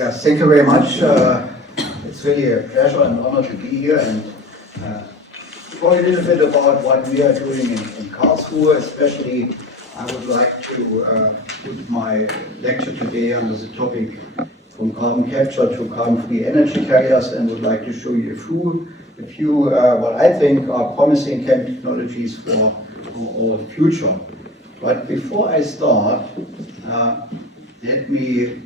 Yes, thank you very much. It's really a pleasure and honor to be here and talk a little bit about what we are doing in Karlsruhe. Especially, I would like to put my lecture today under the topic from carbon capture to carbon-free energy carriers, and would like to show you a few what I think are promising chem technologies for our future. But before I start, let me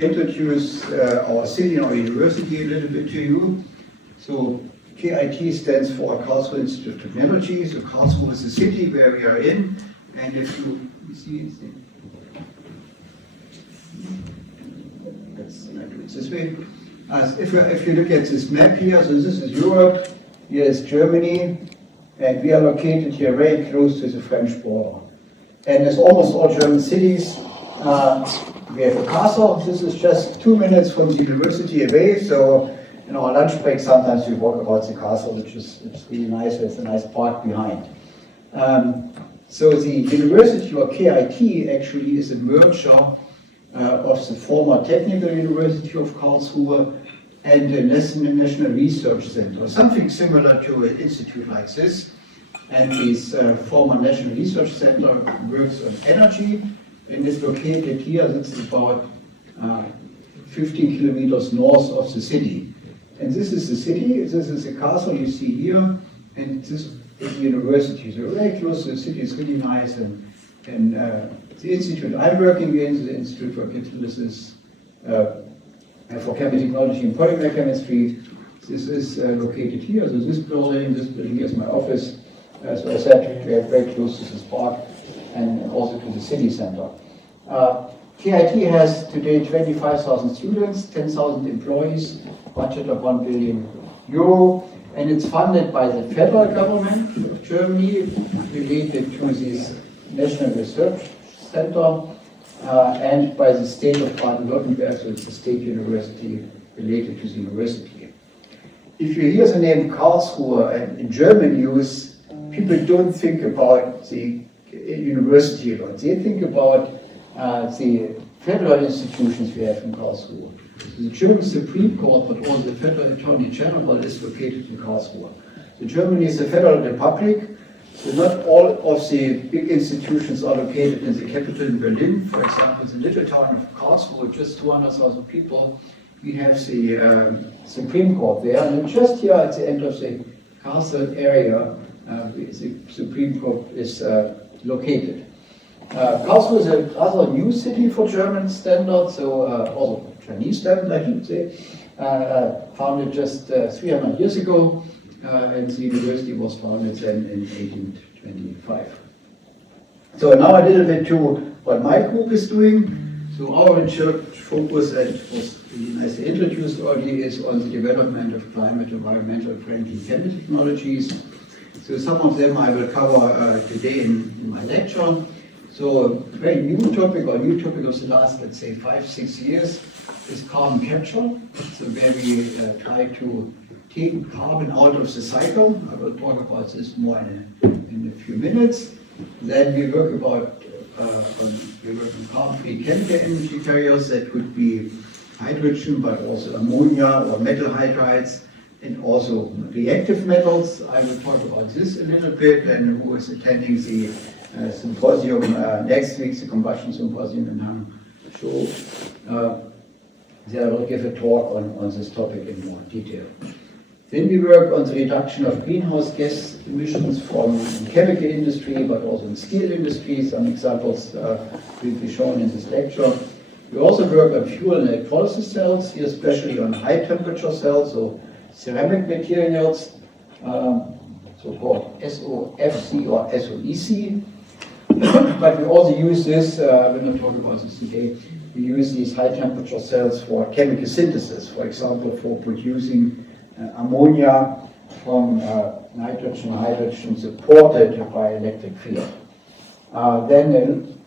introduce our city and our university a little bit to you. So KIT stands for Karlsruhe Institute of Technology. So Karlsruhe is the city where we are in, and if you see, let's do it this way. If you look at this map here, so this is Europe, here is Germany, and we are located here very close to the French border. And as almost all German cities, we have a castle. This is just 2 minutes from the university away. So in our lunch break, sometimes we walk about the castle, which is really nice. There's a nice park behind. So the university, or KIT, actually is a merger of the former Technical University of Karlsruhe and the National Research Center, something similar to an institute like this. And this former National Research Center works on energy and is located here. This is about 15 kilometers north of the city. And this is the city, this is the castle you see here, and this is the university. So very close to the city, is really nice. And the institute I'm working in, the Institute for Catalysis for Chemical Technology and Polymer Chemistry, this is located here. So this building here is my office. As I said, we are very close to this park and also to the city center. KIT has today 25,000 students, 10,000 employees, budget of 1 billion euro, and it's funded by the federal government of Germany related to this National Research Center and by the state of Baden-Württemberg, so it's a state university related to the university. If you hear the name Karlsruhe and in German news, people don't think about the university a lot. They think about the federal institutions we have in Karlsruhe. So the German Supreme Court, but also the Federal Attorney General, is located in Karlsruhe. So Germany is a federal republic, so not all of the big institutions are located in the capital in Berlin. For example, the little town of Karlsruhe, just 200,000 people, we have the Supreme Court there, and just here at the end of the castle area, the Supreme Court is located. Karlsruhe is a rather new city for German standards, so also Chinese standards, I should say. Founded just 300 years ago, and the university was founded then in 1825. So now a little bit to what my group is doing. So our research focus, and it was really nicely introduced already, is on the development of climate environmental friendly chemical technologies. So some of them I will cover today in my lecture. So a very new topic of the last, let's say, 5-6 years is carbon capture. So where we try to take carbon out of the cycle. I will talk about this more in a few minutes. Then we work on carbon-free chemical energy carriers that could be hydrogen, but also ammonia or metal hydrides, and also reactive metals. I will talk about this a little bit, and who is attending the symposium next week, the combustion symposium in Hangzhou. There I will give a talk on this topic in more detail. Then we work on the reduction of greenhouse gas emissions from the chemical industry, but also in steel industry. Some examples will be shown in this lecture. We also work on fuel and electrolysis cells, here especially on high temperature cells, so ceramic materials, so-called SOFC or SOEC. But we also use this, we're not talking about this today, we use these high temperature cells for chemical synthesis, for example, for producing ammonia from nitrogen, hydrogen supported by electric field. Then a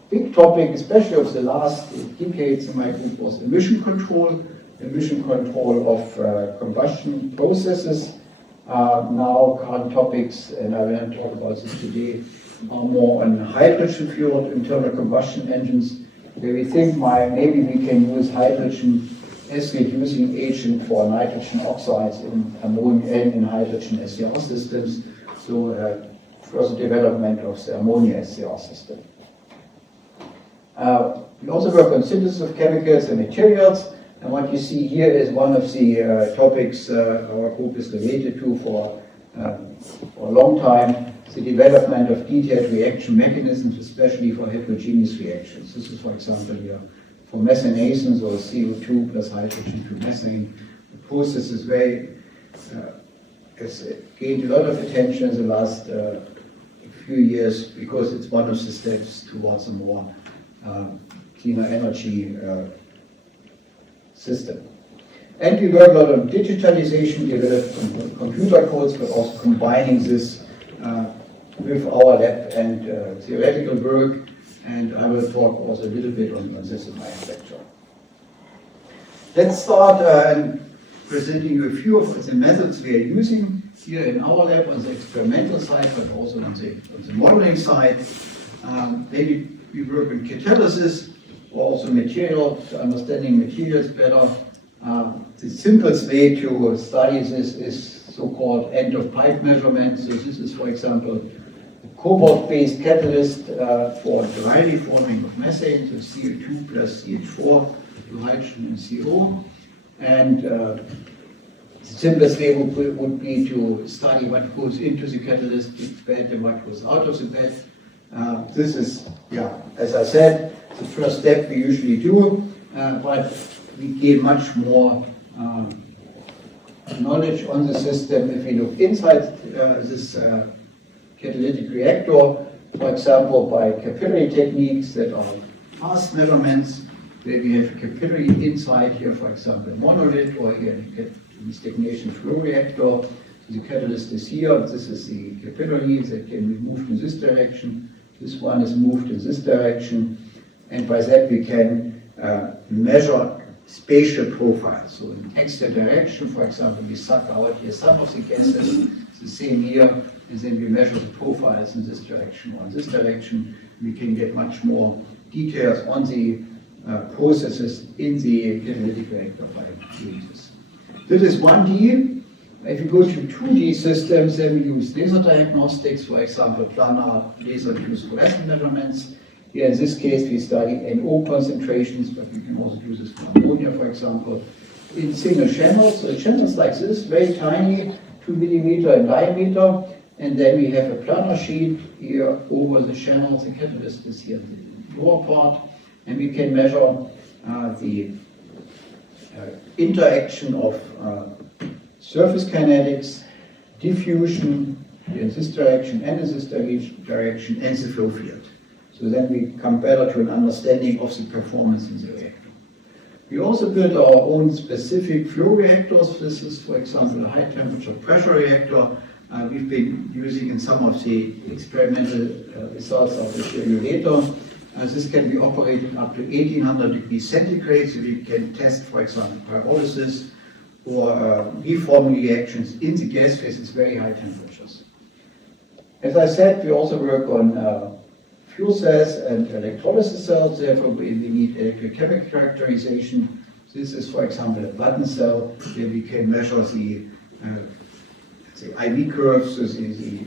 big topic, especially of the last decades in my group, was emission control of combustion processes. Now current topics, and I will not talk about this today, are more on hydrogen-fueled internal combustion engines, where we think maybe we can use hydrogen reducing agent for nitrogen oxides in ammonia and in hydrogen SCR systems. So further development of the ammonia SCR system. We also work on synthesis of chemicals and materials. And what you see here is one of the topics our group is related to for a long time, the development of detailed reaction mechanisms, especially for heterogeneous reactions. This is, for example, here for methanetions or CO2 plus hydrogen to methane. The process is has gained a lot of attention in the last few years because it's one of the steps towards a more cleaner energy system. And we work a lot on digitalization, develop computer codes, but also combining this with our lab and theoretical work. And I will talk also a little bit on this in my lecture. Let's start presenting you a few of the methods we are using here in our lab on the experimental side, but also on the modeling side. Maybe we work with catalysis, or also materials, understanding materials better. The simplest way to study this is so-called end-of-pipe measurement. So this is, for example, a cobalt-based catalyst for dry forming of methane, so CO2 plus CH4, hydrogen and CO. And the simplest way would be to study what goes into the catalyst bed and what goes out of the bed. This is, as I said, the first step we usually do, but we gain much more knowledge on the system if we look inside this catalytic reactor, for example, by capillary techniques that are fast measurements, where we have a capillary inside here, for example, monolith, or here in stagnation flow reactor. So the catalyst is here. This is the capillary that can be moved in this direction. This one is moved in this direction. And by that we can measure spatial profiles. So in extra direction, for example, we suck out here some of the gases, the same here, and then we measure the profiles in this direction or in this direction. We can get much more details on the processes in the catalytic reactor by doing this. This is 1D. If you go to 2D systems, then we use laser diagnostics, for example, planar laser-induced fluorescence measurements. Here in this case, we study NO concentrations, but we can also do this for ammonia, for example, in single channels. So channels like this, very tiny, 2 millimeter in diameter, and then we have a planar sheet here over the channel. The catalyst is here in the lower part, and we can measure the interaction of surface kinetics, diffusion in this direction and in this direction, and the flow field. So then we come better to an understanding of the performance in the reactor. We also build our own specific flow reactors. This is, for example, a high temperature pressure reactor. We've been using in some of the experimental results of the simulator. This can be operated up to 1800 degrees centigrade, so we can test, for example, pyrolysis or reforming reactions in the gas phase at very high temperatures. As I said, we also work on fuel cells and electrolysis cells. Therefore, we need electrochemical characterization. This is, for example, a button cell where we can measure the IV curves, so the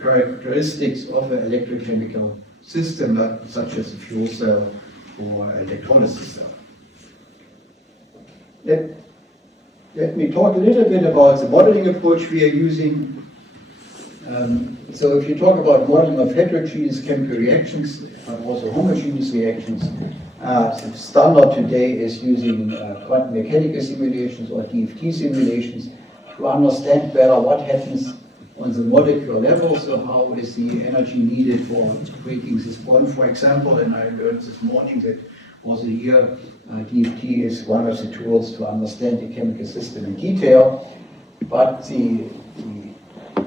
characteristics of an electrochemical system, such as a fuel cell or electrolysis cell. Let me talk a little bit about the modeling approach we are using. So if you talk about modeling of heterogeneous chemical reactions, but also homogeneous reactions, the standard today is using quantum mechanical simulations or DFT simulations to understand better what happens on the molecular level. So how is the energy needed for breaking this bond, for example? And I learned this morning that also here DFT is one of the tools to understand the chemical system in detail. But the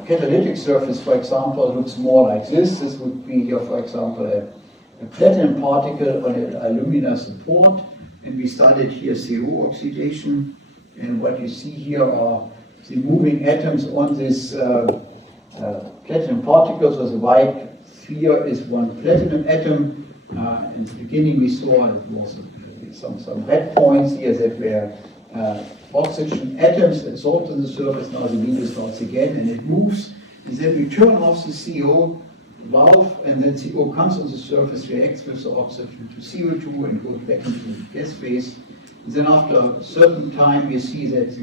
catalytic surface, for example, looks more like this. This would be here, for example, a platinum particle on an alumina support. And we studied here CO oxidation. And what you see here are the moving atoms on this platinum particle. So the white sphere is one platinum atom. In the beginning we saw it was some red points here that were oxygen atoms adsorbed on the surface. Now the needle starts again and it moves. And then we turn off the CO valve, and then CO comes on the surface, reacts with the oxygen to CO2 and goes back into the gas phase. And then after a certain time, we see that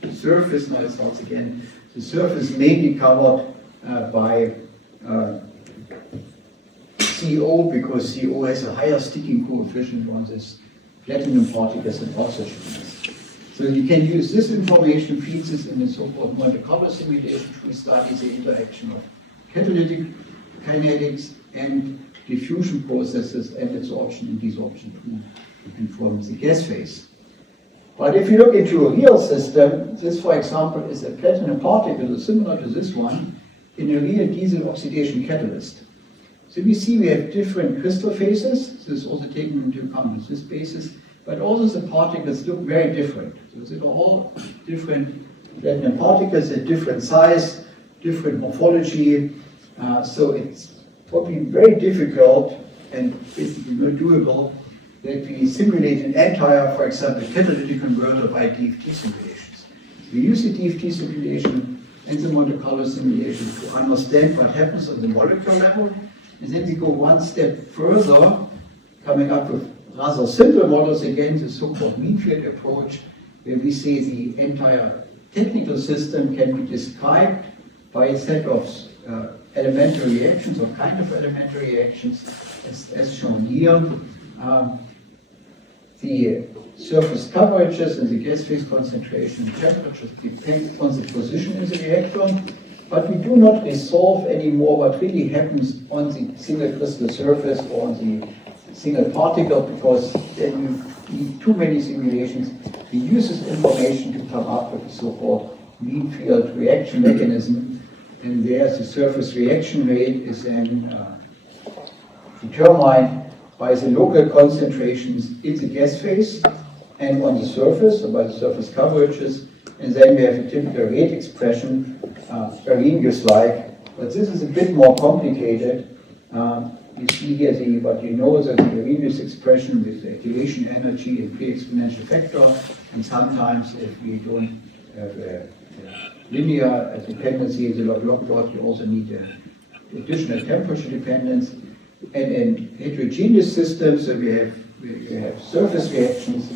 the surface, now it starts again, the surface is mainly covered by CO, because CO has a higher sticking coefficient on this platinum particles than oxygen has. So you can use this information, feed this in the so-called Monte Carlo simulation to study the interaction of catalytic kinetics and diffusion processes and adsorption and desorption to inform the gas phase. But if you look into a real system, this, for example, is a platinum particle similar to this one in a real diesel oxidation catalyst. So we see we have different crystal phases. This is also taken into account with this basis. But also the particles look very different. So they're all different platinum particles at different size, different morphology. So it's probably very difficult and basically not doable that we simulate an entire, for example, catalytic converter by DFT simulations. We use the DFT simulation and the Monte Carlo simulation to understand what happens on the molecular level, and then we go one step further, coming up with rather simple models, again, the so-called mean field approach, where we say the entire technical system can be described by a set of elementary reactions or kind of elementary reactions, as shown here. The surface coverages and the gas phase concentration and temperatures depend on the position in the reactor, but we do not resolve anymore what really happens on the single crystal surface or on the single particle, because then you need too many simulations. We use this information to come up with a so-called mean field reaction mechanism, and there the surface reaction rate is then determined by the local concentrations in the gas phase and on the surface, so by the surface coverages, and then we have a typical rate expression, Arrhenius-like, but this is a bit more complicated. You see here what you know is that the Arrhenius expression with the activation energy and pre-exponential factor, and sometimes if we don't have a linear dependency in the log-log plot, you also need additional temperature dependence. And in heterogeneous systems, so we have surface reactions,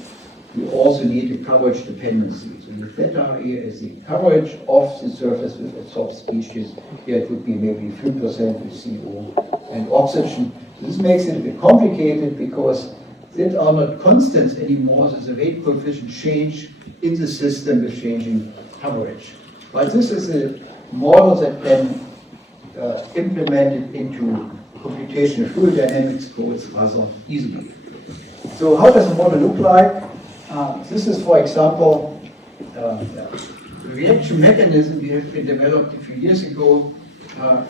we also need a coverage dependency. So the theta here is the coverage of the surface with adsorbed species. Here it would be maybe 3% with CO and oxygen. This makes it a bit complicated because these are not constants anymore, so the rate coefficient change in the system with changing coverage. But this is a model that can implement it into computational fluid dynamics codes rather easily. So how does the model look like? This is, for example, the reaction mechanism we have been developed a few years ago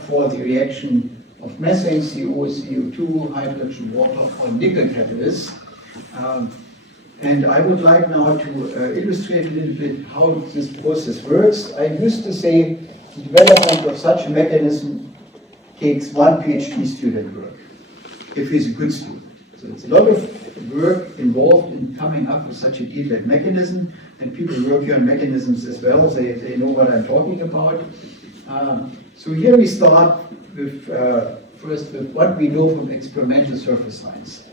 for the reaction of methane, CO, CO2, hydrogen, water, or nickel catalysts. And I would like now to illustrate a little bit how this process works. I used to say the development of such a mechanism takes one PhD student work, if he's a good student. So it's a lot of work involved in coming up with such a detailed mechanism, and people work here on mechanisms as well, they know what I'm talking about. So here we start with, first with what we know from experimental surface science,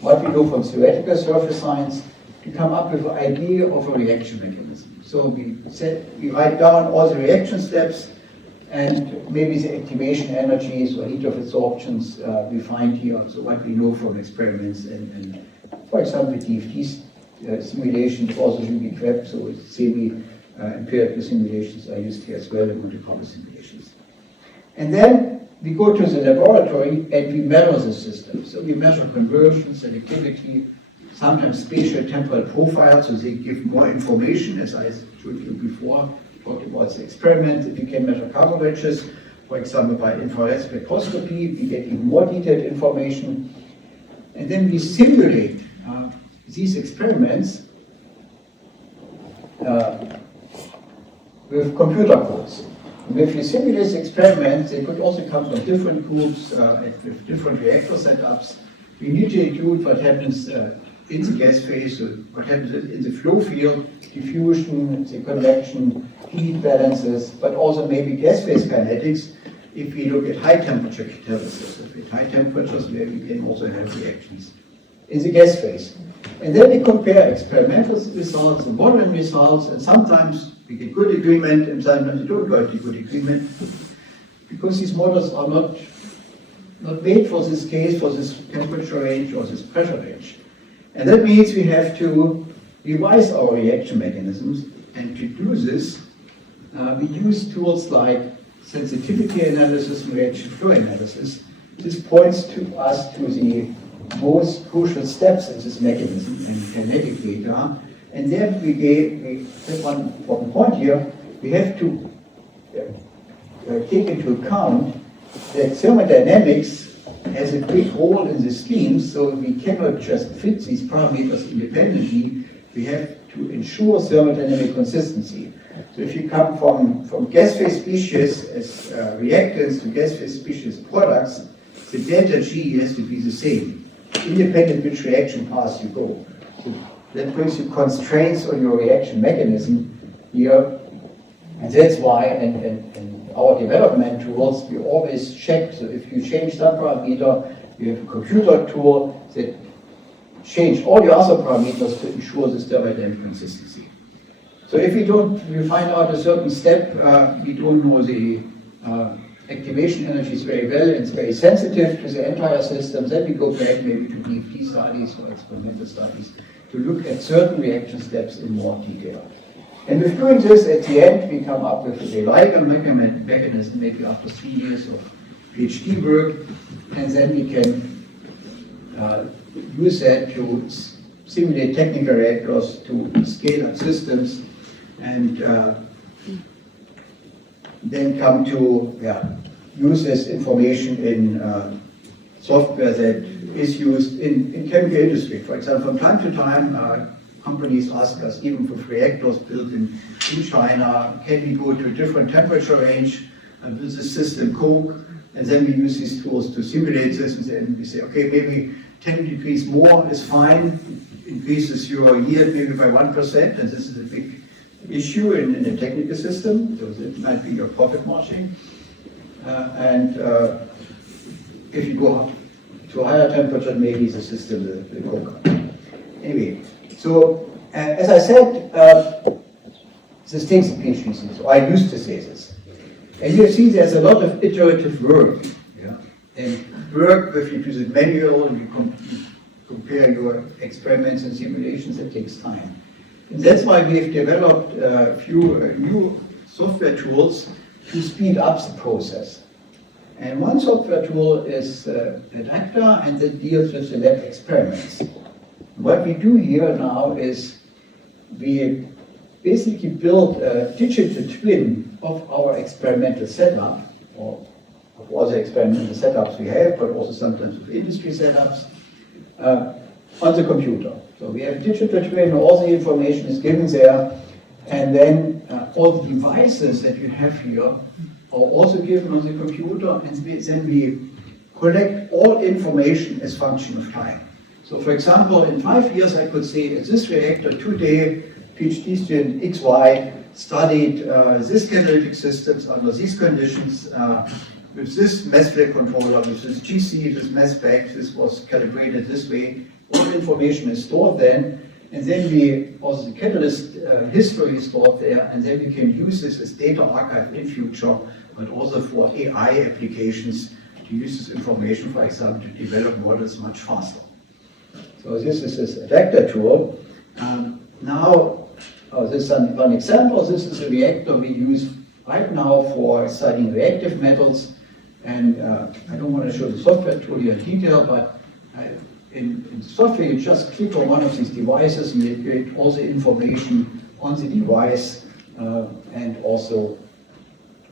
what we know from theoretical surface science, to come up with an idea of a reaction mechanism. So we write down all the reaction steps, and maybe the activation energies or heat of adsorptions we find here, so what we know from experiments and for example, DFT simulations also should be trapped, so semi-empirical simulations are used here as well in Monte Carlo simulations. And then we go to the laboratory and we measure the system. So we measure conversion, selectivity, sometimes spatial temporal profiles, so they give more information, as I showed you before. Talked about the experiments, if you can measure coverages, for example, by infrared spectroscopy, we get even more detailed information. And then we simulate these experiments with computer codes. And if you simulate the experiments, they could also come from different groups with different reactor setups. We need to include what happens in in the gas phase, so what happens in the flow field, diffusion, the convection, heat balances, but also maybe gas phase kinetics, if we look at high temperature catalysis, at high temperatures where we can also have reactions in the gas phase. And then we compare experimental results and modeling results, and sometimes we get good agreement and sometimes we don't get good agreement, because these models are not made for this case, for this temperature range or this pressure range. And that means we have to revise our reaction mechanisms, and to do this, we use tools like sensitivity analysis and reaction flow analysis. This points to us to the most crucial steps in this mechanism and kinetic data. And then we have one important point here. We have to take into account that thermodynamics has a big role in the schemes, so we cannot just fit these parameters independently. We have to ensure thermodynamic consistency. So if you come from gas phase species as reactants to gas phase species products, the delta G has to be the same, independent which reaction path you go. So that brings you constraints on your reaction mechanism here, and that's why in our development tools we always check. So if you change some parameter, we have a computer tool that change all your other parameters to ensure this thermodynamic consistency. So if we find out a certain step, we don't know the activation energies very well, and it's very sensitive to the entire system, then we go back maybe to DFT studies or experimental studies to look at certain reaction steps in more detail. And with doing this, at the end, we come up with a reliable mechanism, maybe after 3 years of PhD work, and then we can use that to simulate technical reactors, to scale up systems, and then come to use this information in software that is used in chemical industry. For example, from time to time, companies ask us, even for reactors built in China, can we go to a different temperature range and will the system cope? And then we use these tools to simulate this, and then we say, okay, maybe 10 degrees more is fine, increases your yield maybe by 1%, and this is a big issue in a technical system, so it might be your profit margin. If you go up to a higher temperature, maybe the system will coke. Anyway, so as I said, these things in PhD, so I used to say this. And you see there's a lot of iterative work. And work, if you do the manual, and you compare your experiments and simulations, it takes time. And that's why we've developed a few new software tools to speed up the process. And one software tool is Adapter, and that deals with the lab experiments. What we do here now is we basically build a digital twin of our experimental setup, or of all the experimental setups we have, but also sometimes of industry setups, on the computer. So we have digital twin, all the information is given there, and then all the devices that you have here are also given on the computer, and then we collect all information as function of time. So for example, in 5 years I could say, at this reactor today, PhD student XY studied this catalytic systems under these conditions, with this mass flow controller, with this GC, this mass spec, this was calibrated this way. All information is stored then, and then we also the catalyst history is stored there, and then we can use this as data archive in future, but also for AI applications to use this information, for example, to develop models much faster. So this is this Adapter tool. This is one example. This is a reactor we use right now for studying reactive metals, and I don't want to show the software tool here in detail, but in software you just click on one of these devices and you get all the information on the device and also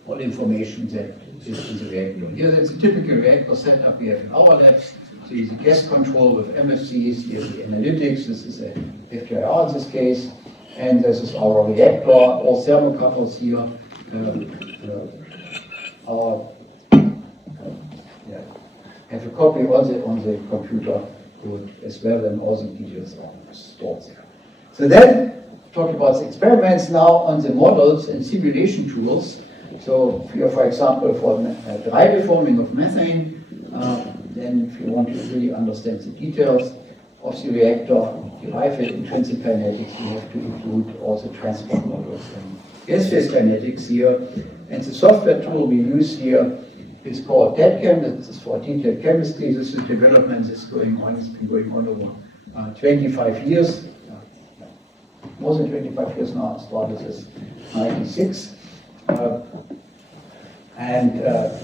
all information that is in the reactor. Here that's a typical reactor setup we have in our labs. So here's the gas control with MFCs, here's the analytics, this is a FTIR in this case, and this is our reactor, all thermocouples here. I have a copy on the computer code as well, and also details are stored there. So then, talk about the experiments now on the models and simulation tools. So here, for example, for dry deforming of methane, then if you want to really understand the details of the reactor, derive it intrinsic kinetics, you have to include also transport models and gas phase kinetics here. And the software tool we use here is called DEDChem. This is for detailed chemistry. This is development that's going on. It's been going on over 25 years. More than 25 years now. It started as 96.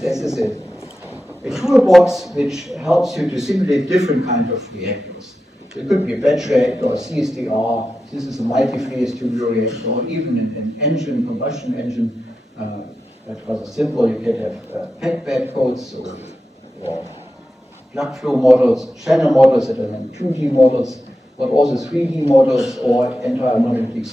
This is a toolbox which helps you to simulate different kinds of reactors. So it could be a batch reactor, a CSDR. This is a multi-phase tubular reactor, or even an engine, combustion engine. That's rather simple. You can have packed bed codes or plug flow models, channel models that are then 2D models, but also 3D models or entire monolithic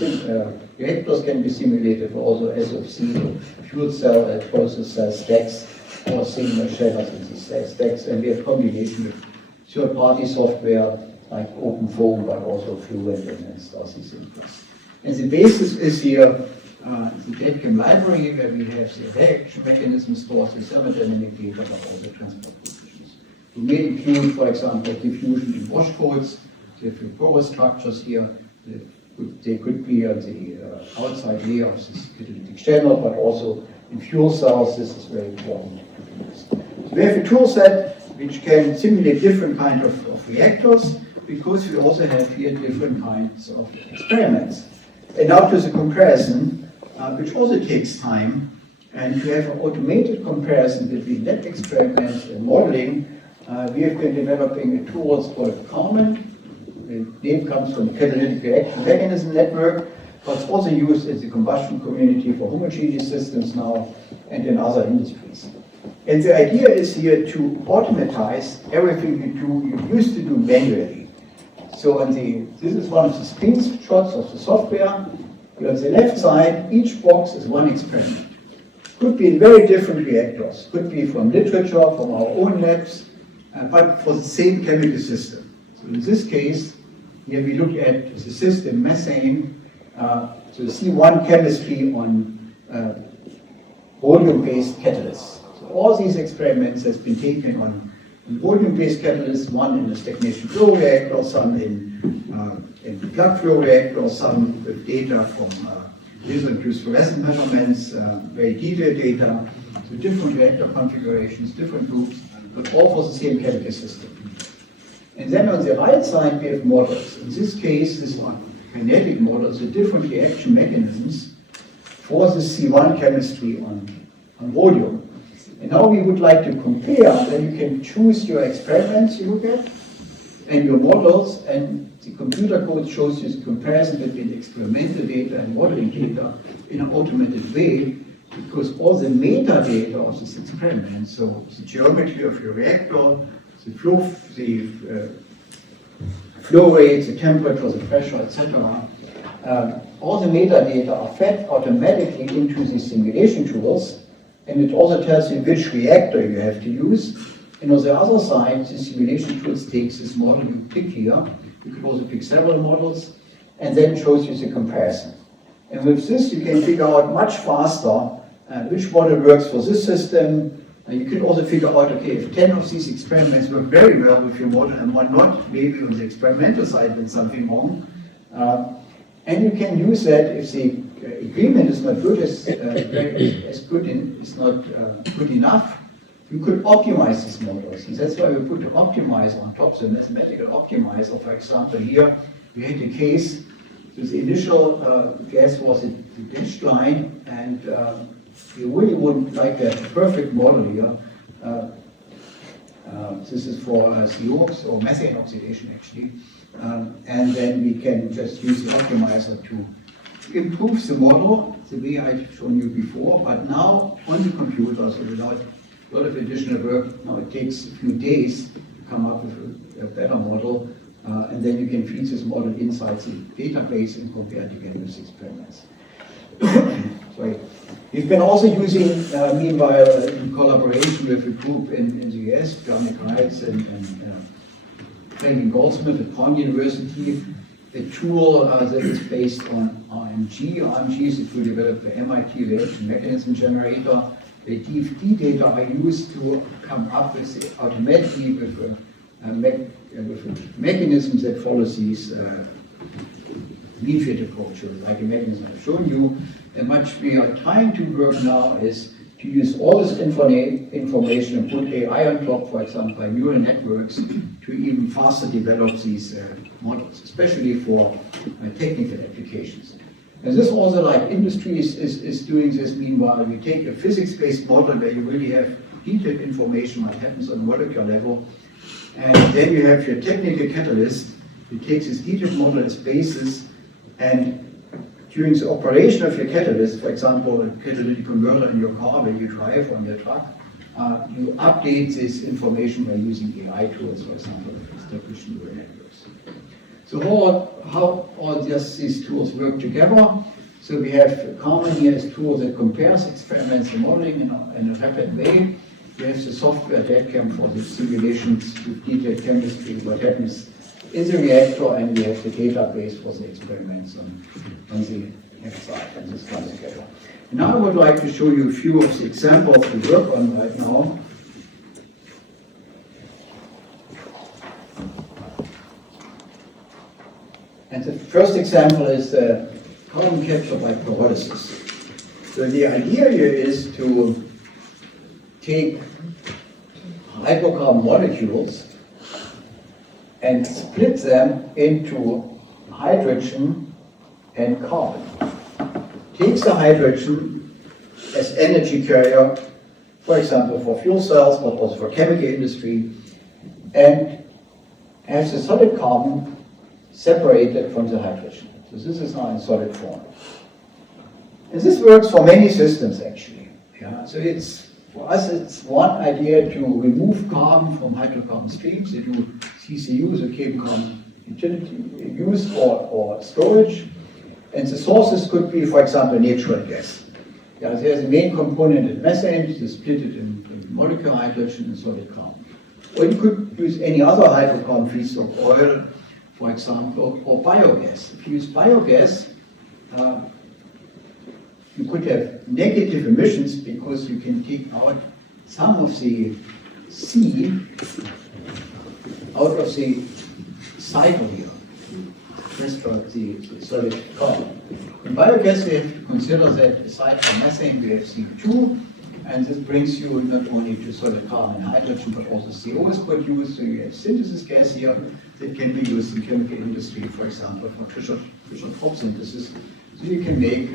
reactors can be simulated, but also SOC, fuel cell, process cell stacks, or single shellers in these stacks. And we have combination with third-party software like OpenFOAM, but also Fluent and Stasi Synthos. And the basis is here the DEDChem library, where we have the reaction mechanism stored, the thermodynamic data, but also transport coefficients. We may include, for example, diffusion in wash codes. The porous structures here, they could be on the outside layer of this catalytic channel, but also in fuel cells. This is very important to use. So we have a tool set which can simulate different kinds of reactors, because we also have here different kinds of experiments. And now to the comparison, which also takes time, and to have an automated comparison between lab experiments and modeling, we have been developing a tool called Carmen. The name comes from catalytic reaction mechanism network, but it's also used in the combustion community for homogeneous systems now and in other industries. And the idea is here to automatize everything you used to do manually. So this is one of the screenshots of the software. On the left side, each box is one experiment. Could be in very different reactors, could be from literature, from our own labs, but for the same chemical system. So in this case, here we look at the system methane, so C1 chemistry on volume-based catalysts. So all these experiments has been taken on volume-based catalysts, one in a stagnation flow reactor, some in plug flow reactor, some with data from laser-induced fluorescent measurements, very detailed data, so different reactor configurations, different groups, but all for the same chemical system. And then on the right side, we have models. In this case, these are kinetic models, the different reaction mechanisms for the C1 chemistry on volume. And now we would like to compare, then you can choose your experiments you look at, and your models, and the computer code shows you the comparison between experimental data and modeling data in an automated way, because all the metadata of this experiment, so the geometry of your reactor, the flow rates, the temperature, the pressure, etc. All the metadata are fed automatically into the simulation tools, and it also tells you which reactor you have to use. And on the other side, the simulation tools takes this model you pick here. You could also pick several models, and then shows you the comparison. And with this, you can figure out much faster which model works for this system. You can also figure out, okay, if 10 of these experiments work very well with your model and one not, maybe on the experimental side there's something wrong. And you can use that if the agreement is not good, is not good enough. You could optimize these models. And that's why we put the optimizer on top, the mathematical optimizer. For example, here we had a case, so the initial gas was the dashed line, and you really wouldn't like a perfect model here. This is for CO, or methane oxidation actually. And then we can just use the optimizer to improve the model the way I've shown you before, but now on the computer, so without a lot of additional work. Now it takes a few days to come up with a better model, and then you can feed this model inside the database and compare it again with experiments. Sorry. We've been also using, meanwhile, in collaboration with a group in the US, Johnny Kreitz and Franklin Goldsmith at Brown University, a tool that is based on RMG. RMG is the tool developed by MIT Reaction Mechanism Generator. The DFT data are used to come up with automatically with mechanisms that follows these mean field approaches, like a mechanism I've shown you. And much we are trying to work now is to use all this information and put AI on top, for example, by neural networks, to even faster develop these models, especially for technical applications. And this also, like industry is doing this. Meanwhile, you take a physics-based model where you really have detailed information what happens on molecular level, and then you have your technical catalyst. You take this detailed model as basis, and during the operation of your catalyst, for example, a catalytic converter in your car when you drive on your truck, you update this information by using AI tools, for example, established neural networks. So how all these tools work together? So we have common here is tool that compares experiments and modeling in a rapid way. We have the software that can for the simulations with detailed chemistry, what happens in the reactor, and we have the database for the experiments on the left side, and this comes together. Now I would like to show you a few of the examples we work on right now. And the first example is the carbon capture by pyrolysis. So the idea here is to take hydrocarbon molecules and split them into hydrogen and carbon. Takes the hydrogen as energy carrier, for example, for fuel cells, but also for chemical industry, and has the solid carbon separated from the hydrogen. So this is now in solid form. And this works for many systems actually. Yeah? So for us it's one idea to remove carbon from hydrocarbon streams. They do CCU, so carbon carbon utility use or storage. And the sources could be, for example, natural gas. Yeah, there's a main component in methane, to split it in molecular hydrogen and solid carbon. Or you could use any other hydrocarbon feedstock, oil, for example, or biogas. If you use biogas, you could have negative emissions because you can take out some of the C out of the cycle here. Transfer the solid carbon. In biogas, we have to consider that aside from methane, we have CO2, and this brings you not only to solid carbon and hydrogen, but also CO is produced. So you have synthesis gas here that can be used in chemical industry, for example, for Fischer-Tropsch synthesis. So you can make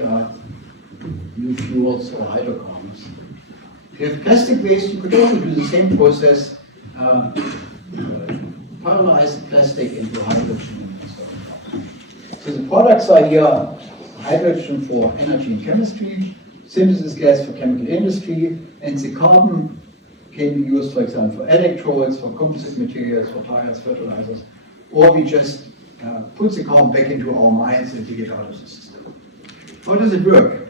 new fuels or hydrocarbons. If you have plastic waste, you could also do the same process, pyrolyze plastic into hydrogen. So the products are here hydrogen for energy and chemistry, synthesis gas for chemical industry, and the carbon can be used, for example, for electrodes, for composite materials, for tires, fertilizers, or we just put the carbon back into our mines and take it out of the system. How does it work?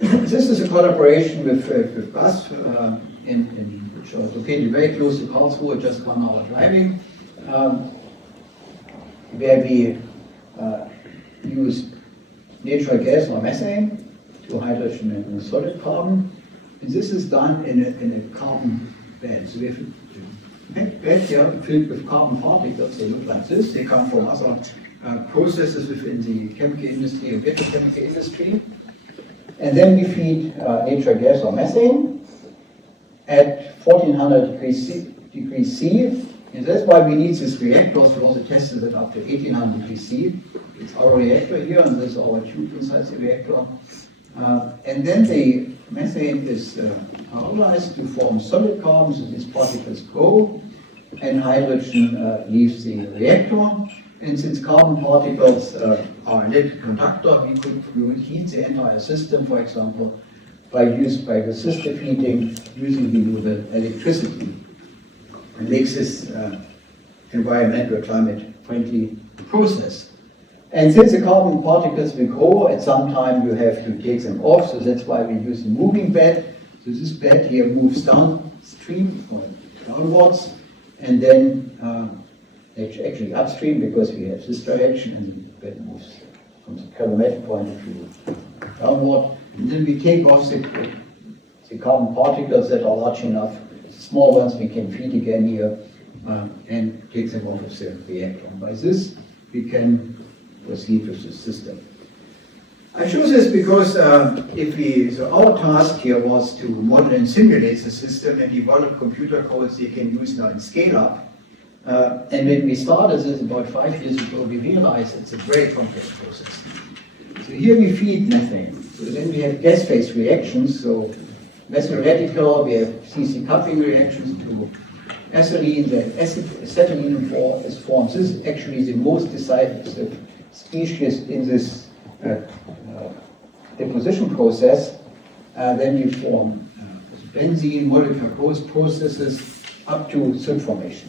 This is a collaboration with BAS, which are located very close to Karlsruhe, just 1 hour driving, where we use natural gas or methane to hydrogen and solid carbon. And this is done in a carbon bed. So we have a bed here filled with carbon particles. They look like this. They come from other processes within the chemical industry or petrochemical industry. And then we feed natural gas or methane at 1400 degrees C. And that's why we need these reactors. We also tested it up to 1800 degrees C. It's our reactor here, and this is our tube inside the reactor. And then the methane is pyrolyzed to form solid carbon, so these particles go, and hydrogen leaves the reactor. And since carbon particles are an electric conductor, we could heat the entire system, for example, by resistive heating using renewable electricity. And makes this environmental climate-friendly process. And since the carbon particles will grow, at some time you have to take them off, so that's why we use a moving bed. So this bed here moves downstream or downwards, and then actually upstream, because we have this direction, and the bed moves from the calorimetric point of view downward, and then we take off the carbon particles that are large enough, the small ones we can feed again here, and take them off of the reactor. And by this, we can proceed with the system. I choose this because so our task here was to model and simulate the system and develop computer codes you can use now in scale-up. And when we started this about 5 years ago, we realized it's a very complex process. So here we feed methane. So then we have gas phase reactions. So methyl radical, we have CC coupling reactions to ethylene, then acetylene is formed. This is actually the most decisive species in this deposition process. Then you form benzene, molecular growth processes up to soot formation.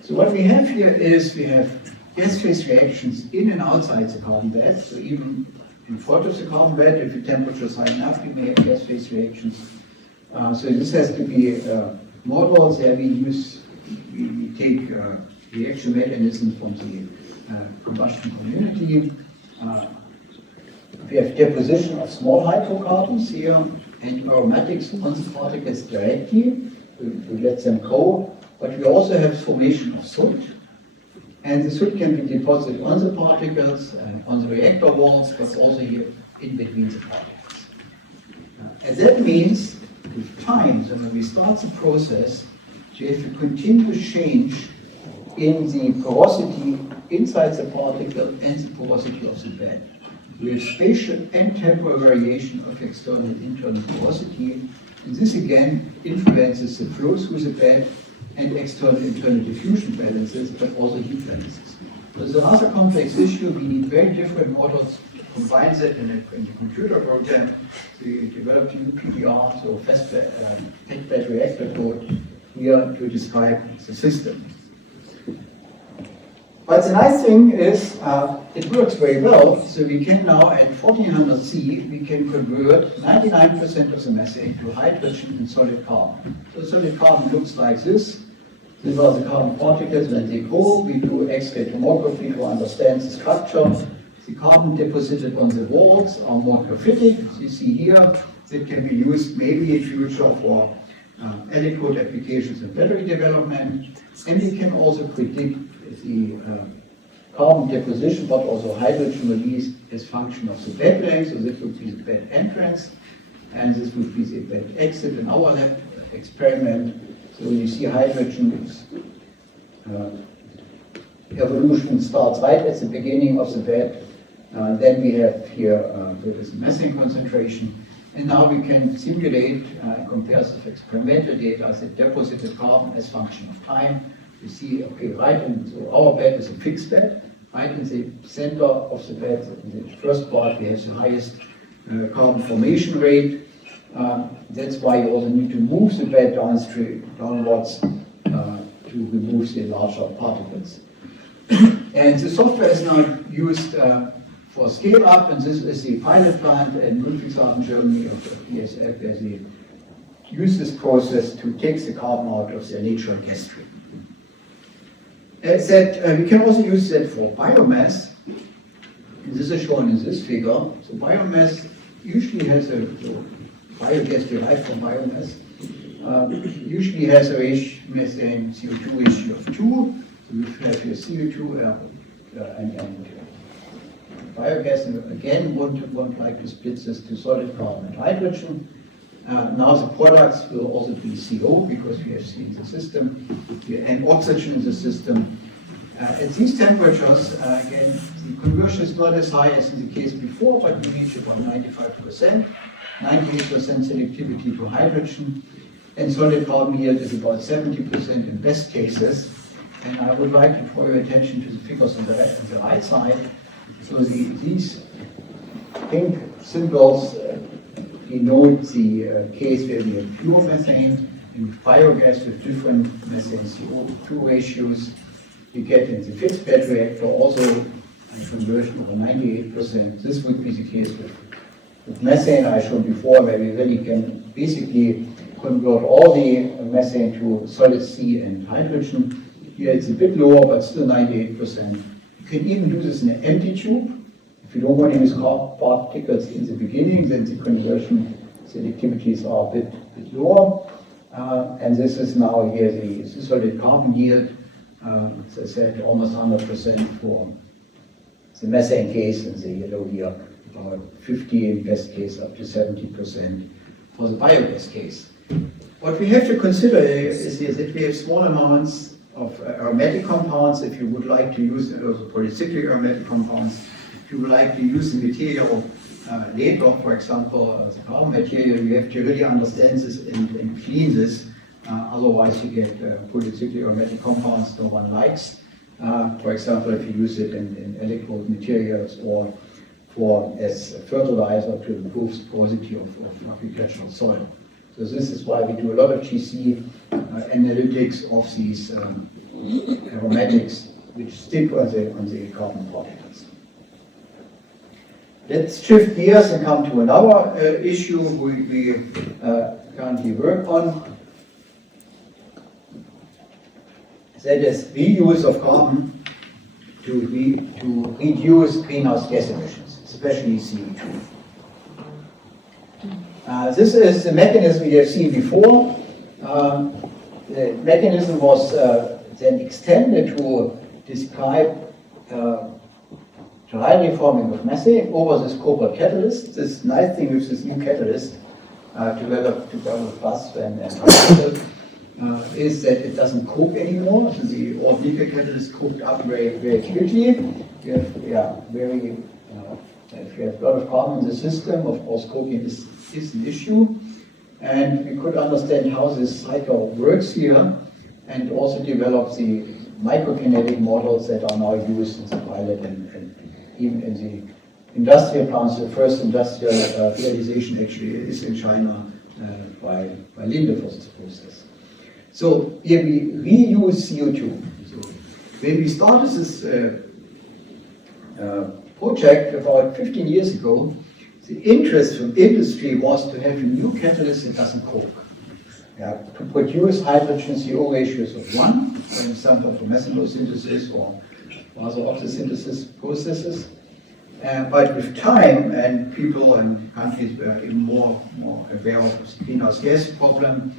So what we have here is we have gas phase reactions in and outside the carbon bed. So even in front of the carbon bed, if the temperature is high enough, we may have gas phase reactions. So this has to be models that we take reaction mechanisms from the combustion community. We have deposition of small hydrocarbons here and aromatics on the particles directly. We let them go, but we also have formation of soot. And the soot can be deposited on the particles, on the reactor walls, but also here in between the particles. And that means with time, so when we start the process, you have a continuous change in the porosity inside the particle and the porosity of the bed. We have spatial and temporal variation of external and internal porosity, and this again influences the flow through the bed and external internal diffusion balances, but also heat balances. So it's a rather complex issue. We need very different models to combine that in a computer program. So we developed a new PDR, so fast bed reactor code here to describe the system. But the nice thing is it works very well. So we can now at 1400 C, we can convert 99% of the methane to hydrogen and solid carbon. So solid carbon looks like this. These are the carbon particles when they grow. We do X-ray tomography to understand the structure. The carbon deposited on the walls are more graphitic, as you see here. That can be used maybe in future for electrode applications and battery development. And we can also predict the carbon deposition, but also hydrogen release as function of the bed length. So this would be the bed entrance, and this would be the bed exit in our lab experiment. So you see hydrogen evolution starts right at the beginning of the bed. Then we have here this methane concentration. And now we can simulate compare the experimental data, the deposited carbon as function of time. You see, okay, right in so our bed is a fixed bed. Right in the center of the bed, in the first part, we have the highest carbon formation rate. That's why you also need to move the bed downwards to remove the larger particles. And the software is now used for scale up, and this is the pilot plant in Ludwigshafen, Germany, of BASF, where they use this process to take the carbon out of the natural gas stream. As said, we can also use that for biomass. And this is shown in this figure. So biomass usually has a biogas derived from biomass. Usually has a methane CO2 ratio of 2. So we have here CO2 and biogas. And again, won't like to split this to solid carbon and hydrogen. Now the products will also be CO because we have C in the system and oxygen in the system. At these temperatures, again, the conversion is not as high as in the case before, but we reach about 95%, 98% selectivity to hydrogen, and solid carbon yield is about 70% in best cases. And I would like to draw your attention to the figures on the right side. So these pink symbols denote the case where we have pure methane and biogas with different methane CO2 ratios. We get in the fixed bed reactor also a conversion of 98%. This would be the case with methane I showed before, where we really can basically convert all the methane to solid C and hydrogen. Here it's a bit lower, but still 98%. You can even do this in an empty tube. If you don't want to use particles in the beginning, then the conversion selectivities are a bit lower. And this is now here the solid carbon yield. As I said, almost 100% for the methane case, and the yellow here, about 50 in best case, up to 70% for the biogas case. What we have to consider is that we have small amounts of aromatic compounds. If you would like to use polycyclic aromatic compounds, if you would like to use the material later, for example, the carbon material, you have to really understand this and clean this. Otherwise, you get polycyclic aromatic compounds no one likes. For example, if you use it in electrode materials or as fertilizer to improve the porosity of agricultural soil. So this is why we do a lot of GC analytics of these aromatics which stick on the carbon particles. Let's shift gears and come to another issue we currently work on. That is reuse of carbon to reduce greenhouse gas emissions, especially CO2. This is the mechanism we have seen before. The mechanism was then extended to describe dry reforming of methane over this cobalt catalyst. This nice thing with this new catalyst developed together with Bas and is that it doesn't coke anymore. So the old nickel catalyst cooked up very, very quickly. You have, if you have a lot of carbon in the system, of course, coking is an issue. And we could understand how this cycle works here, and also develop the microkinetic models that are now used in the pilot and even in the industrial plants. The first industrial realization actually is in China by Linde for this process. So here we reuse CO2. So when we started this project about 15 years ago, the interest from industry was to have a new catalyst that doesn't coke. To produce hydrogen CO ratios of 1, for example, for methanol synthesis or other oxysynthesis processes. But with time, and people and countries were even more aware of the greenhouse gas problem,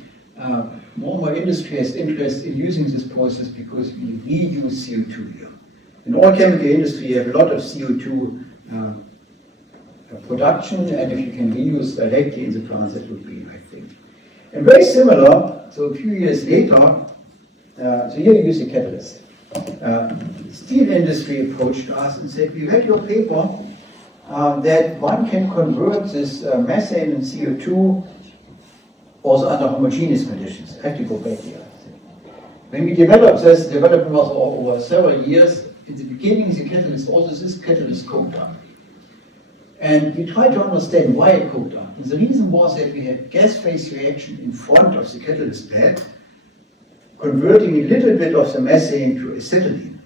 more and more industry has interest in using this process because we reuse CO2 here. In all chemical industry, you have a lot of CO2 production, and if you can reuse directly in the plants, that would be a nice thing. And very similar, so a few years later, so here you use a catalyst. Steel industry approached us and said, we read your paper that one can convert this methane and CO2 also under homogeneous conditions. I have to go back here. When we developed this, development was over several years. In the beginning, the catalyst, also this catalyst coked up. And we tried to understand why it coked up. And the reason was that we had gas phase reaction in front of the catalyst pad, converting a little bit of the methane to acetylene,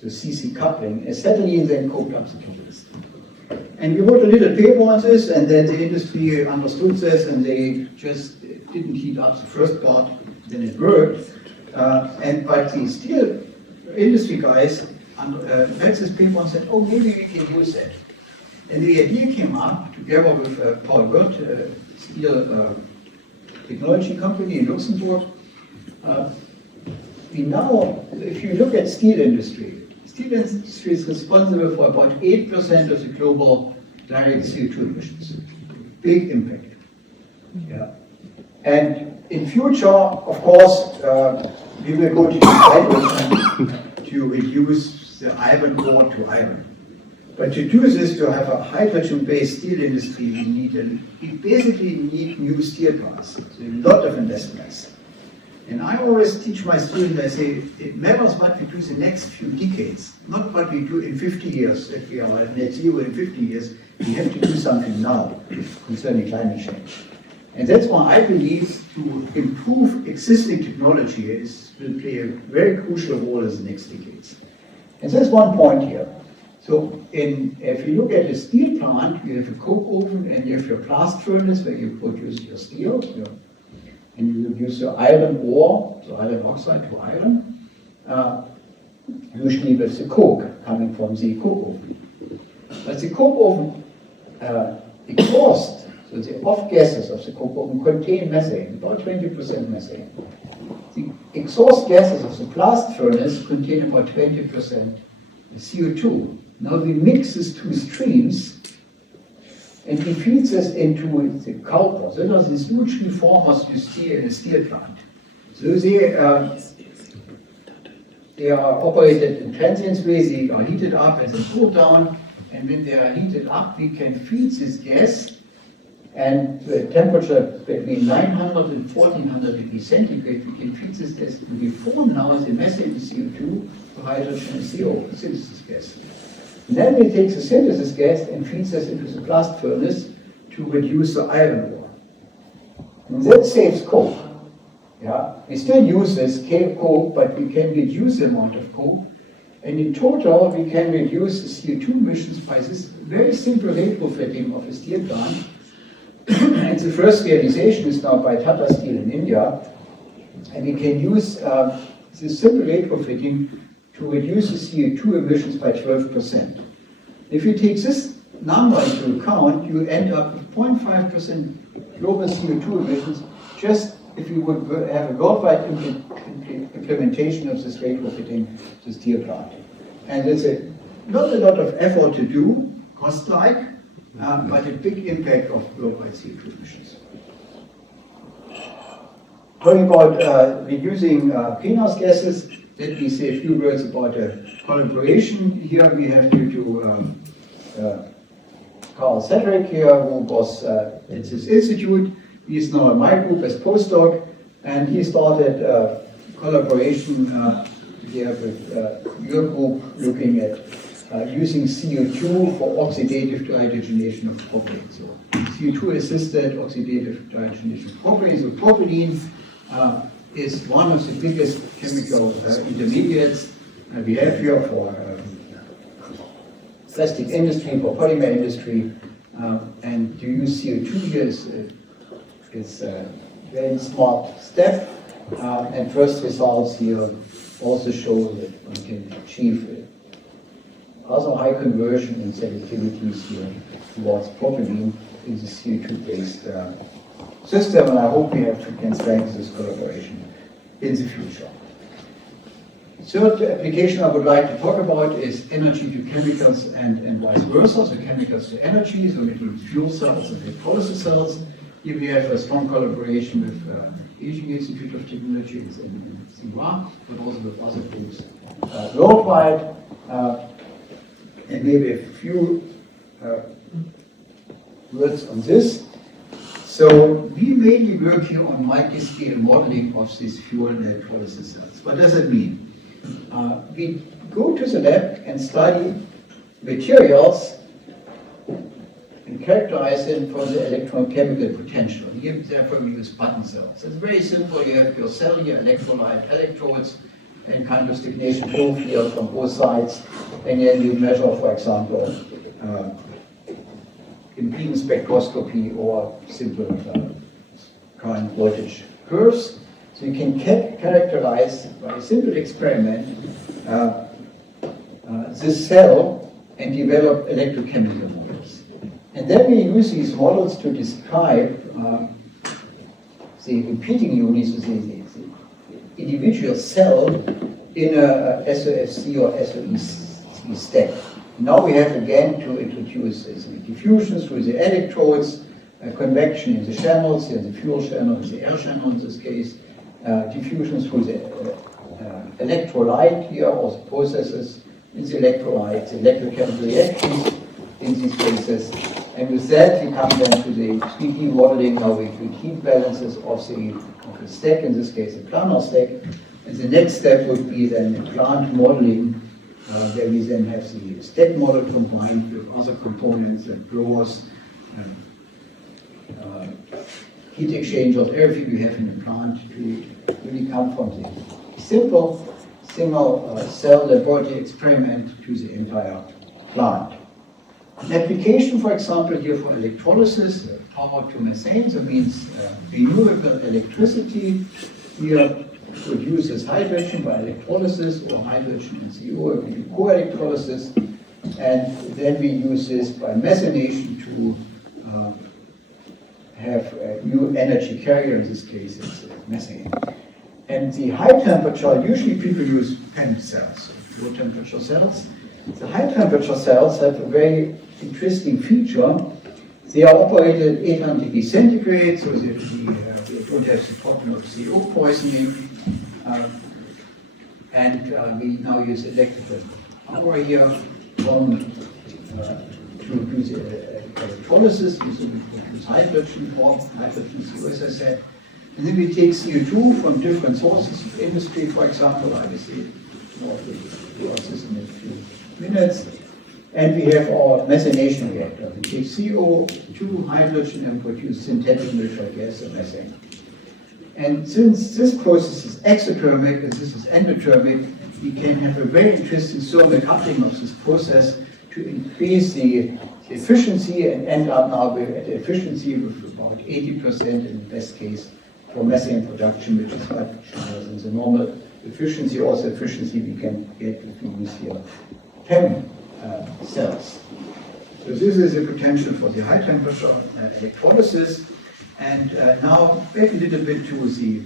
so CC coupling. Acetylene then coked up the catalyst. And we wrote a little paper on this, and then the industry understood this, and they just didn't heat up the first part, then it worked. But the steel industry guys read this paper and said, oh, maybe we can use that. And the idea came up together with Paul Wirth, steel technology company in Luxembourg. We now, if you look at steel industry is responsible for about 8% of the global direct CO2 emissions. Big impact. And in future, of course, we will go to hydrogen to reduce the iron ore to iron. But to do this, to have a hydrogen-based steel industry, we basically need new steel plants. So a lot of investments. And I always teach my students, I say, it matters what we do the next few decades, not what we do in 50 years, that we are at net zero in 50 years. We have to do something now concerning climate change. And that's why I believe to improve existing technology will play a very crucial role in the next decades. And there's one point here. So if you look at a steel plant, you have a coke oven and you have your blast furnace where you produce your steel. and you reduce the iron ore, so iron oxide to iron, usually with the coke coming from the coke oven. But the coke oven exhaust, so the off gases of the coke oven contain methane, about 20% methane. The exhaust gases of the blast furnace contain about 20% CO2. Now we mix these two streams and we feed this into the calipers. Those are these huge reformers you see in a steel plant. So they are operated in transients way, they are heated up and then cooled down, and when they are heated up, we can feed this gas, and the temperature between 900 and 1400 degrees centigrade, we can feed this gas to reform now the methane CO2 to hydrogen and CO, synthesis gas. And then we take the synthesis gas and feed this into the blast furnace to reduce the iron ore. And that saves coke. Yeah, we still use this coke, but we can reduce the amount of coke. And in total, we can reduce the CO2 emissions by this very simple retrofitting of a steel plant. And the first realization is now by Tata Steel in India. And we can use this simple retrofitting to reduce the CO2 emissions by 12%. If you take this number into account, you end up with 0.5% global CO2 emissions, just if you would have a worldwide implementation of this retrofitting to steel plant. And it's not a lot of effort to do, cost-like, but a big impact of worldwide CO2 emissions. Talking about reducing greenhouse gases, let me say a few words about collaboration. Here we have due to Carl Cedric here, who was at this institute. He is now in my group as postdoc, and he started collaboration here with your group looking at using CO2 for oxidative dehydrogenation of propylene. So CO2 assisted oxidative dehydrogenation of propylene. So propylene is one of the biggest chemical intermediates we have here for plastic industry, for polymer industry, and to use CO2 here is a very smart step, and first results here also show that one can achieve also high conversion in selectivities here towards propylene in the CO2-based system, and I hope we can strengthen this collaboration in the future. Third application I would like to talk about is energy to chemicals and vice versa, so chemicals to energy, so between fuel cells and electrolysis cells. Here we have a strong collaboration with Beijing Institute of Technology in Tsinghua, but also with other groups worldwide. And maybe a few words on this. So we mainly work here on multi-scale modeling of these fuel and electrolysis cells. What does it mean? We go to the lab and study materials and characterize them for the electrochemical potential. Here, therefore, we use button cells. It's very simple. You have your cell here, electrolyte, electrodes, and kind of stagnation flow field from both sides. And then you measure, for example, impedance spectroscopy or simple current voltage curves. So you can characterize by a simple experiment this cell and develop electrochemical models. And then we use these models to describe the repeating units, the individual cell in a SOFC or SOE stack. Now we have again to introduce diffusion through the electrodes, convection in the channels, in the fuel channel, in the air channel in this case, diffusion through the electrolyte here, also processes in the electrolyte, the electrochemical reactions in these cases. And with that, we come then to the 3D modeling. Now we do heat balances of the stack, in this case, a planar stack. And the next step would be then the plant modeling, where we then have the stack model combined with other components and blowers, heat exchangers, everything we have in the plant to really come from the simple single cell laboratory experiment to the entire plant. An application, for example, here for electrolysis, power to methane, so means renewable electricity. Here produces hydrogen by electrolysis, or hydrogen and CO by co-electrolysis, and then we use this by methanation to have a new energy carrier. In this case, it's methane. And the high temperature, usually people use PEM cells, low temperature cells. The high temperature cells have a very interesting feature. They are operated at 800 degrees centigrade, so they don't have the problem of CO poisoning. And we now use electrical power here to do the electrolysis. So we produce hydrogen, CO, as I said. And then we take CO2 from different sources of industry, for example. I will say more of the process in a few minutes. And we have our methanation reactor. We take CO2, hydrogen, and produce synthetic natural gas and methane. And since this process is exothermic and this is endothermic, we can have a very interesting thermal coupling of this process to increase the efficiency and end up now with an efficiency of about 80% in the best case for methane production, which is much higher than the normal efficiency. Also efficiency we can get if we use here PEM cells. So this is the potential for the high temperature electrolysis. And now back a little bit to the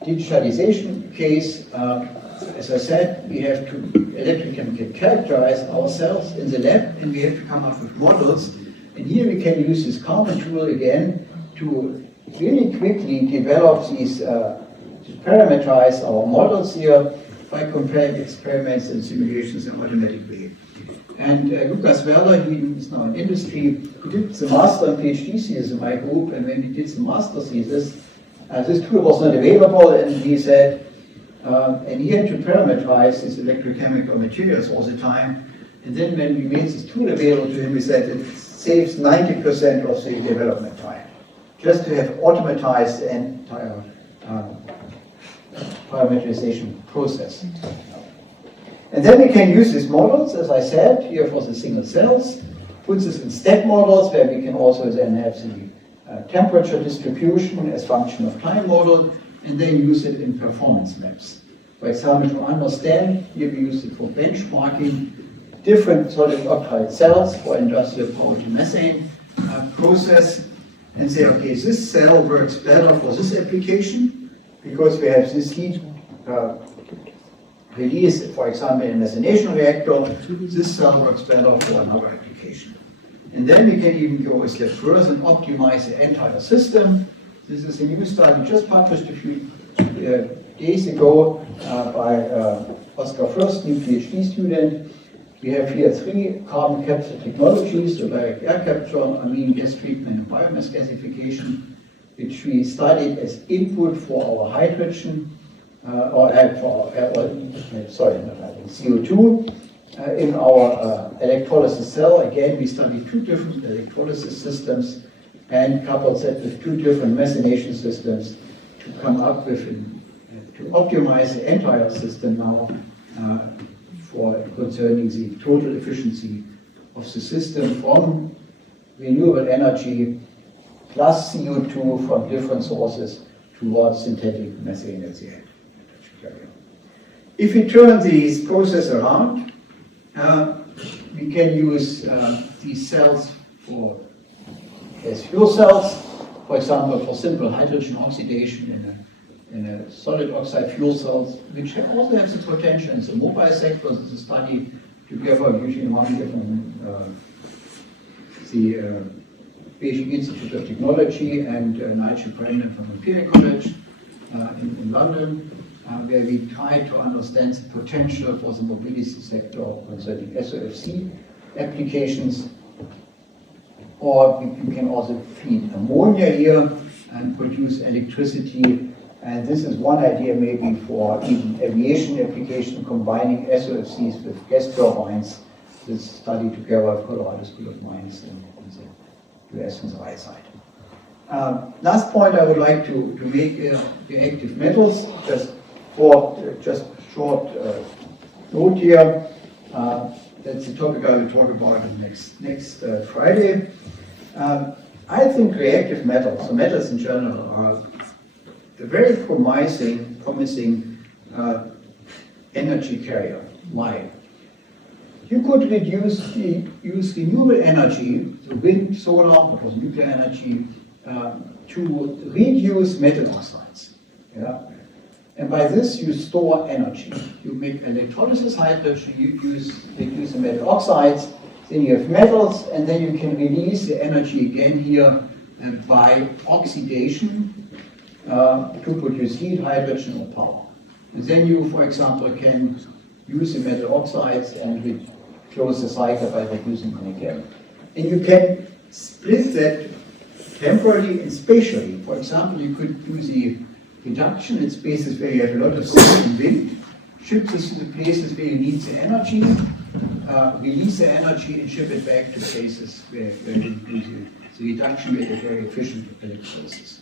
digitalization case. As I said, we have to electrochemically characterize ourselves in the lab, and we have to come up with models. And here we can use this carbon tool again to really quickly develop these, to parameterize our models here by comparing experiments and simulations in an automatic way. And Lukas Werler, he is now in industry, he did the master and PhD thesis in my group, and when he did the master thesis, this tool was not available, and he said, and he had to parameterize these electrochemical materials all the time. And then when we made this tool available to him, we said it saves 90% of the development time, just to have automatized the entire parameterization process. And then we can use these models, as I said, here for the single cells, put this in step models where we can also then have the temperature distribution as function of time model, and then use it in performance maps. For example, to understand, here we use it for benchmarking different solid oxide cells for industrial power to methane process, and say, okay, this cell works better for this application because we have this heat release, for example, in a methanation reactor. This cell works better for another application. And then we can even go a step further and optimize the entire system. This is a new study just published a few days ago by Oscar Fürst, new PhD student. We have here 3 carbon capture technologies, so direct air capture, amine gas treatment, and biomass gasification, which we studied as input for our hydrogen, CO2 in our electrolysis cell. Again, we studied 2 different electrolysis systems and coupled that with 2 different methanation systems to come up with, to optimize the entire system now for concerning the total efficiency of the system from renewable energy plus CO2 from different sources towards synthetic methane at the end. If we turn this process around, we can use these cells as fuel cells, for example, for simple hydrogen oxidation in a solid oxide fuel cells, which also have the potential in the mobile sector. This is a study together, usually one different, the Beijing Institute of Technology and Nigel Brandon from Imperial College in London, where we try to understand the potential for the mobility sector concerning SOFC applications. Or you can also feed ammonia here and produce electricity. And this is one idea maybe for even aviation application, combining SOFCs with gas turbines. This study together with Colorado School of Mines in the US on the right side. Last point I would like to make the active metals, just short note here. that's the topic I will talk about next Friday. I think reactive metals, or metals in general, are a very promising energy carrier. Why? You could use renewable energy, so wind, solar, of course, nuclear energy, to reduce metal oxides. Yeah? And by this, you store energy. You make electrolysis hydrogen, you reduce the metal oxides, then you have metals, and then you can release the energy again here by oxidation to produce heat, hydrogen, or power. And then you, for example, can use the metal oxides and close the cycle by reducing them again. And you can split that temporally and spatially. For example, you could do the reduction in spaces where you have a lot of sun and wind, ship this to the places where you need the energy, release the energy and ship it back to places where you do the reduction with a very efficient electrolysis.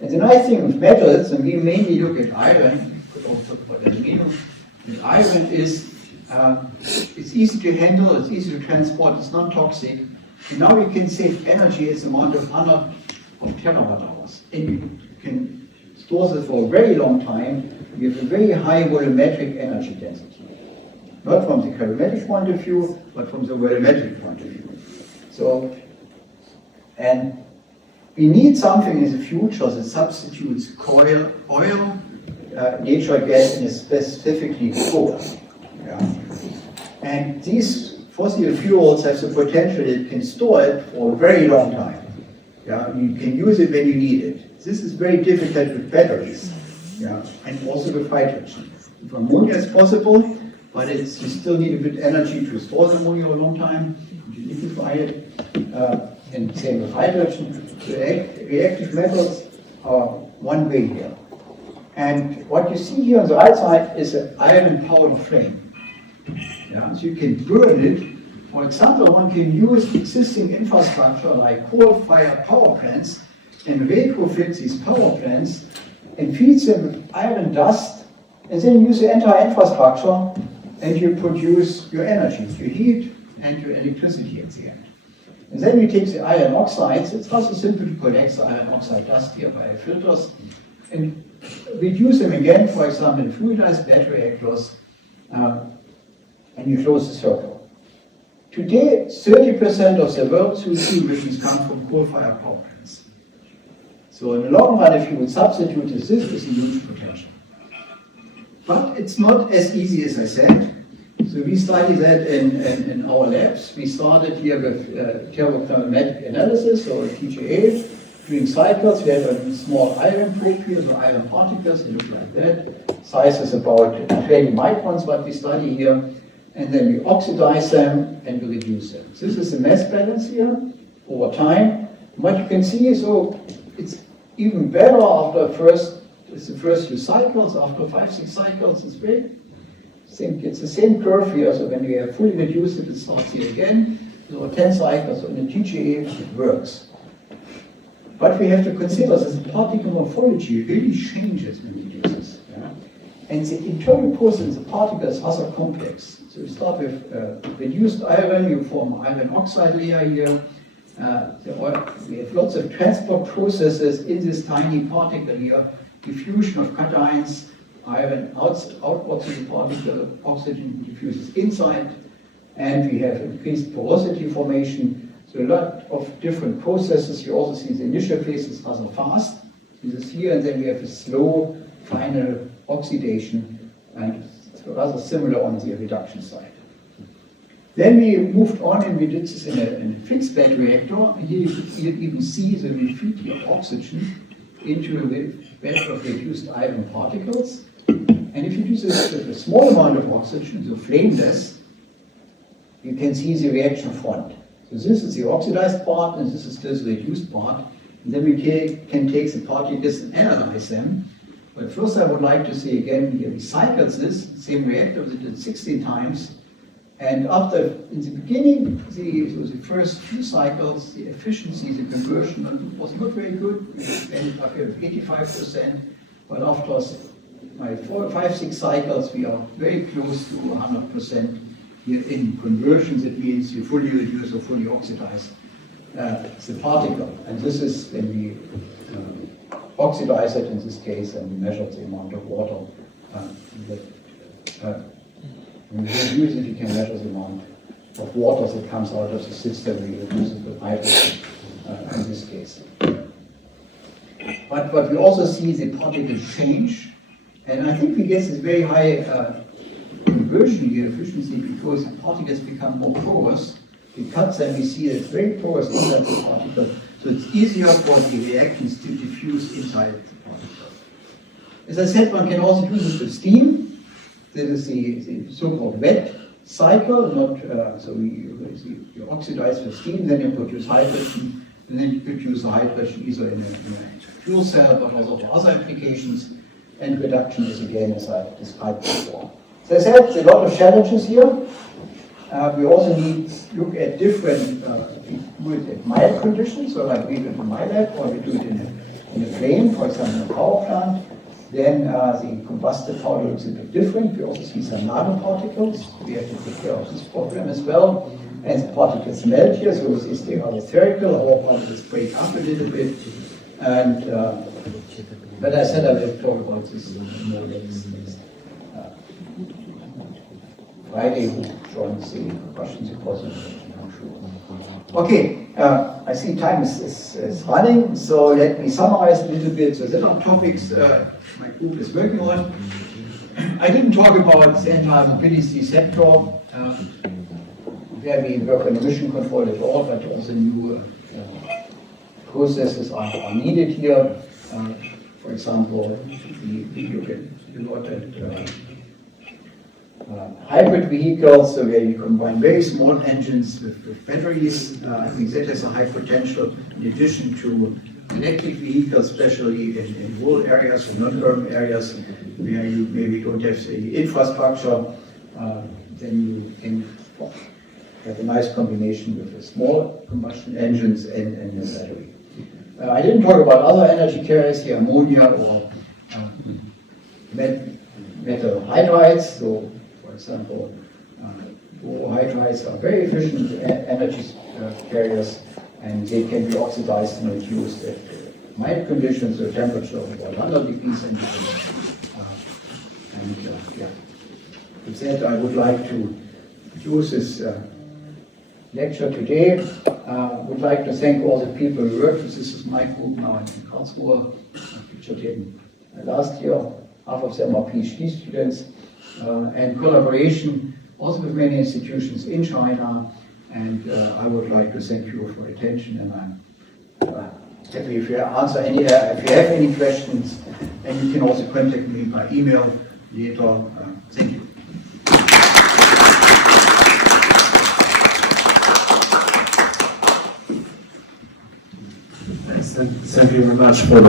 And the nice thing with metals, and we mainly look at iron, we could also talk about aluminum, and iron is it's easy to handle, it's easy to transport, it's non-toxic. And now we can save energy as amount of 100 terawatt hours. And you can store this for a very long time. You have a very high volumetric energy density. Not from the calorimetric point of view, but from the volumetric point of view. So, and we need something in the future that substitutes oil, natural gas, and specifically coal. Yeah. And these fossil fuels have the potential that can store it for a very long time. Yeah, you can use it when you need it. This is very difficult with batteries, yeah, and also with hydrogen. With ammonia it's possible, but you still need a bit of energy to store the ammonia a long time, to liquefy it, and same with hydrogen. Reactive metals are one way here. And what you see here on the right side is an iron-powered flame. Yeah, so you can burn it. For example, one can use existing infrastructure like coal-fired power plants and retrofit these power plants and feed them with iron dust, and then use the entire infrastructure and you produce your energy, your heat and your electricity at the end. And then you take the iron oxides, it's also simple to collect the iron oxide dust here by filters, and reduce them again, for example, in fluidized battery reactors, and you close the circle. Today, 30% of the world's CO2 emissions come from coal-fired power plants. So in the long run, if you would substitute this is a huge potential. But it's not as easy as I said. So we study that in our labs. We started here with thermopneumatic analysis, or TGA, doing cycles. We have a small iron probe here, so iron particles, they look like that. Size is about 20 microns, what we study here. And then we oxidize them and we reduce them. This is the mass balance here over time. What you can see is, it's even better after the first few cycles. After 5-6 cycles, it's great. I think it's the same curve here. So when we have fully reduced it, it starts here again. So 10 cycles, so in the TGA, it works. But we have to consider that the particle morphology really changes when we do this. Yeah? And the internal process in the particles is also complex. So we start with reduced iron, you form an iron oxide layer here. We have lots of transport processes in this tiny particle here. Diffusion of cations, iron outwards of the particle, oxygen diffuses inside, and we have increased porosity formation. So a lot of different processes. You also see the initial phase is rather fast. This is here, and then we have a slow final oxidation, and it's rather similar on the reduction side. Then we moved on and we did this in a fixed bed reactor. And here you even see that we feed the oxygen into a bed of reduced iron particles. And if you do this with a small amount of oxygen, so flameless, you can see the reaction front. So this is the oxidized part, and this is the reduced part. And then we can take the particles and analyze them. But first I would like to say again, here we cycled this, same reactor, we did 16 times. And in the beginning, the first few cycles, the efficiency, the conversion was not very good. We ended up here with 85%. But after 5-6 cycles, we are very close to 100% Here in conversions, it means you fully reduce or fully oxidize the particle. And this is when we oxidize it in this case, and we measure the amount of water when we reduce it, we can measure the amount of water that comes out of the system. We reduce it with hydrogen in this case. But we also see the particles change, and I think we get this very high conversion here efficiency because the particles become more porous. We cut them, we see that it's very porous inside the particle, so it's easier for the reactions to diffuse inside the particle. As I said, one can also do this with steam. This is the so-called wet cycle, not so you oxidize with steam, then you produce hydrogen, and then you produce the hydrogen either in a fuel cell, but also for other applications. And reduction is again as I described before. So as I said, a lot of challenges here. We also need to look at different, we do it at mild conditions, so like we do it in my lab, or we do it in a flame, for example, in a power plant. Then the combusted powder looks a bit different. We also see some nanoparticles. We have to take care of this problem as well. And the particles melt here, so they are spherical. Our particles break up a little bit. And but I said I will talk about this more next Friday, who joins the Russian symposium. Okay, I see time is running, so let me summarize a little bit. So there are topics my group is working on. I didn't talk about the entire mobility sector, where we work on emission control at all, but also new processes are needed here. For example, we look at a lot at hybrid vehicles, so where you combine very small engines with batteries. I think that has a high potential in addition to electric vehicles, especially in rural areas or non-urban areas where you maybe don't have the infrastructure. Then you can have a nice combination with the small combustion engines and the battery. I didn't talk about other energy carriers here, ammonia or metal hydrides. So, for example, borohydrides are very efficient energy carriers, and they can be oxidized and reduced at mild conditions, so temperature of about 100 degrees centigrade. With that, I would like to use this lecture today. Would like to thank all the people who worked. This is my group now in Karlsruhe. I pictured him last year. Half of them are PhD students. And collaboration also with many institutions in China. And I would like to thank you for your attention. And I'm happy if you answer any, if you have any questions. And you can also contact me by email later. Thank you. Thank you very much for